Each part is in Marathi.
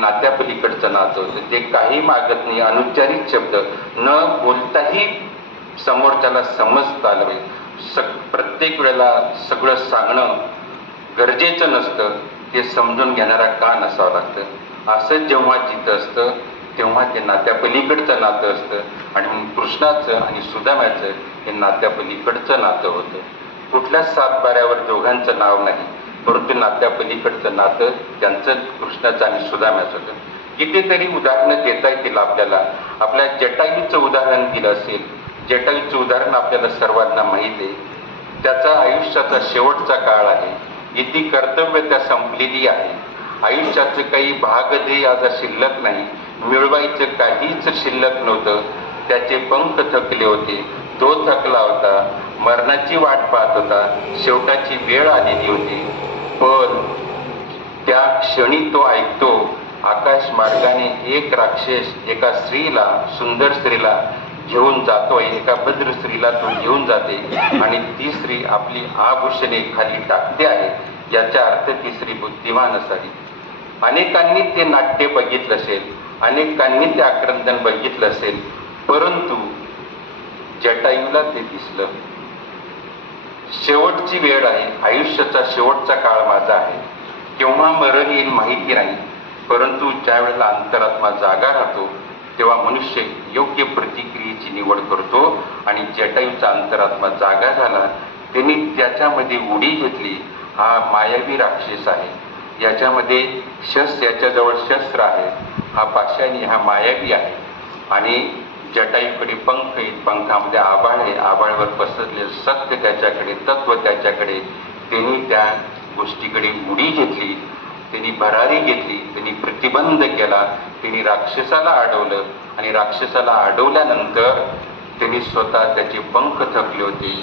नात्यापलीकडचं नातं होतं. ते काही मागत नाही, अनुच्चारित शब्द न बोलताही समोरच्याला समजता आलं पाहिजे. प्रत्येक वेळेला सगळं सांगणं गरजेचं नसतं, ते समजून घेणारा का नसावं लागतं. असं जेव्हा जिथं असतं तेव्हा ते नात्यापलीकडचं नातं असतं आणि कृष्णाचं आणि सुदाम्याचं हे नात्यापलीकडचं नातं होतं. कुठल्या सातबाऱ्यावर दोघांचं नाव नाही, परंतु नात्यापलीकडचं नातं त्यांचं कृष्णाचं आणि सुदाम्याचं होतं. कितीतरी उदाहरणं देता येतील आपल्याला. आपल्या जटायूचं उदाहरण दिलं असेल. जटायूचं उदाहरण आपल्याला सर्वांना माहिती आहे. त्याचा आयुष्याचा शेवटचा काळ आहे. इति कर्तव्य त्या संपलेली आहे. आयुष्याचं काही भागधेय आज शिल्लक नाही. मिळवायचं काहीच शिल्लक नव्हतं. त्याचे पंख थकले होते, तो थकला होता, मरणाची वाट पाहत होता, शेवटाची वेळ आलेली होती. पण त्या क्षणी तो ऐकतो, आकाश मार्गाने एक राक्षस एका स्त्रीला, सुंदर स्त्रीला घेऊन जातोय. एका भद्र स्त्रीला तो घेऊन जाते आणि ती स्त्री आपली आभूषणे खाली टाकते आहे. याचा अर्थ ती स्त्री बुद्धिमान असावी. अनेकांनी ते नाट्य बघितलं असेल, अनेकांनी ते आक्रंदन बघितलं असेल, परंतु जटायूला ते दिसलं. शेवटची वेळ आहे, आयुष्याचा शेवटचा काळ माझा आहे, केव्हा मरण येईल माहिती नाही. परंतु ज्या वेळेला अंतरात्मा जागा राहतो तेव्हा मनुष्य योग्य प्रतिक्रियेची निवड करतो. आणि जटायूचा अंतरात्मा जागा झाला, त्यांनी त्याच्यामध्ये उडी घेतली. हा मायावी राक्षस आहे, याच्यामध्ये याच्याजवळ शस्त्र आहे, हा पाषाणी, हा मायावी आहे. आणि जटायूकडे पंख आहेत, पंखामध्ये आभाळ आहे, आभाळावर पसरलेलं सत्य त्याच्याकडे, तत्व त्याच्याकडे. त्यांनी त्या गोष्टीकडे उडी घेतली, त्यांनी भरारी घेतली, त्यांनी प्रतिबंध केला, त्यांनी राक्षसाला अडवलं. आणि राक्षसाला अडवल्यानंतर त्यांनी स्वतः त्याचे पंख थकले होते,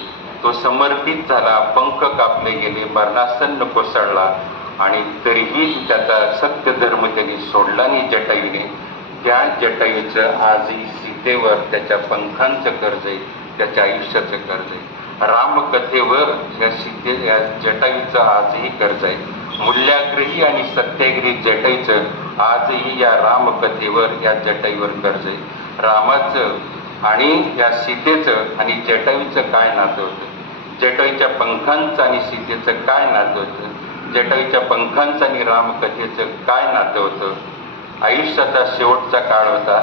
तो समर्पित झाला, पंख कापले गेले, मरणासन्न कोसळला. आणि तरीही त्याचा सत्य धर्म त्यांनी सोडला नाही जटायूने. त्या जटायूचं आजही सीतेवर त्याच्या पंखांचं कर्ज आहे, त्याच्या आयुष्याचं कर्ज आहे. रामकथेवर या जटायूचं आजही कर्ज आहे. मूल्याग्रही आणि सत्याग्रही जटायूचं आजही या रामकथेवर, या जटायूवर कर्ज आहे. रामाचं आणि या सीतेचं आणि जटायूचं काय नातं होतं? जटायूच्या पंखांचं आणि सीतेचं काय नातं होतं? जटायूच्या पंखांचं आणि रामकथेचं काय नातं होतं? आयुष्याचा शेवटचा काळ होता,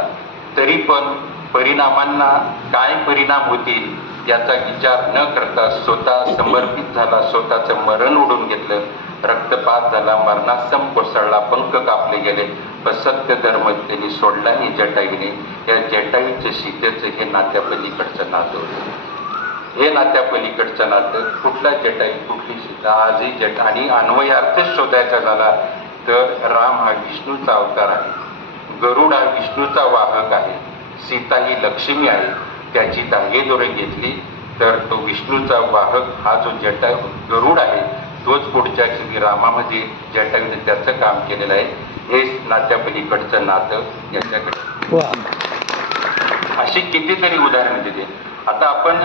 तरी पण परिणामांना काय परिणाम होतील याचा विचार न करता स्वतः समर्पित झाला, स्वतःचं मरण ओढून घेतलं, रक्तपात झाला, मरणासम कोसळला, पंख कापले गेले, पण सत्य धर्म त्यांनी सोडला नाही जटायूने. या जटायूचं सीतेचं हे नात्यापलीकडचं नातं होतं. हे नात्यापलीकडचं नातं, कुठला जटायू, कुठली सीता, आजही आणि अन्वयार्थ शोधायचा झाला तर राम हा विष्णूचा अवतार आहे, गरुड हा विष्णूचा वाहक आहे, सीता ही लक्ष्मी आहे. त्याची धागेदोरे घेतली तर तो विष्णूचा वाहक हा जो गरुड आहे तोच पुढच्या क्षणी रामामध्ये जटायूने त्याचं काम केलेलं आहे. हे नात्यापलीकडचं नातं याच्याकडे. अशी कितीतरी उदाहरणं दिली. आता आपण